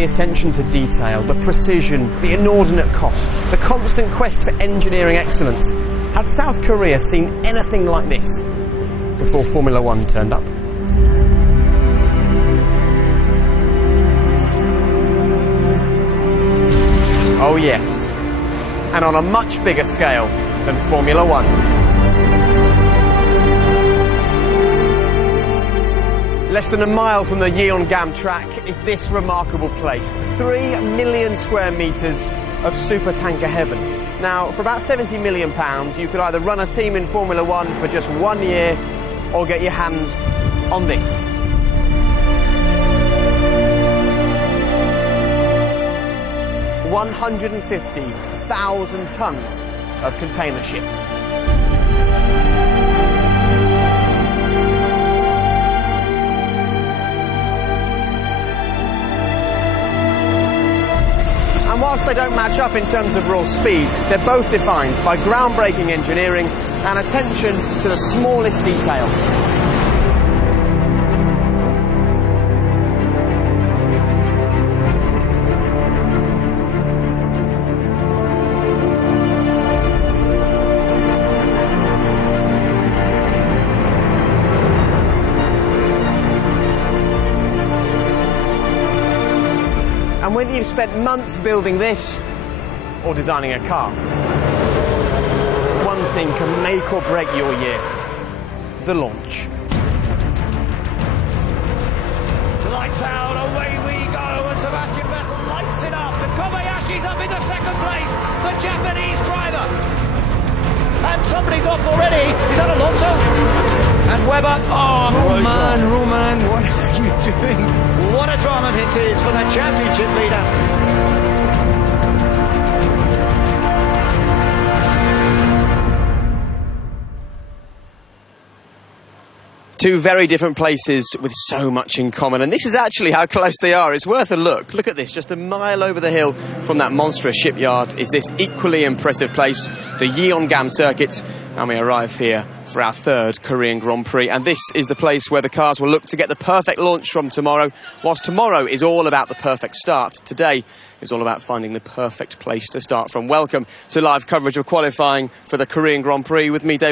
The attention to detail, the precision, the inordinate cost, the constant quest for engineering excellence. Had South Korea seen anything like this before Formula One turned up? Oh yes, and on a much bigger scale than Formula One. Less than a mile from the Yeongam track is this remarkable place. 3 million square metres of supertanker heaven. Now, for about £70 million, you could either run a team in Formula One for just 1 year or get your hands on this. $150,000 tonnes of container ship. And whilst they don't match up in terms of raw speed, they're both defined by groundbreaking engineering and attention to the smallest detail. And whether you've spent months building this or designing a car, one thing can make or break your year: the launch. Lights out, away we go, and Sebastian Vettel lights it up, and Kobayashi's up into second place, the Japanese driver. And somebody's off already. Is that Alonso? And Webber. Oh, Roman, what are you doing? What a drama this is for the championship leader. Two very different places with so much in common, and this is actually how close they are. It's worth a look. Look at this, just a mile over the hill from that monstrous shipyard is this equally impressive place, the Yeongam circuit, and we arrive here for our third Korean Grand Prix, and this is the place where the cars will look to get the perfect launch from tomorrow. Whilst tomorrow is all about the perfect start, today is all about finding the perfect place to start from. Welcome to live coverage of qualifying for the Korean Grand Prix with me, David.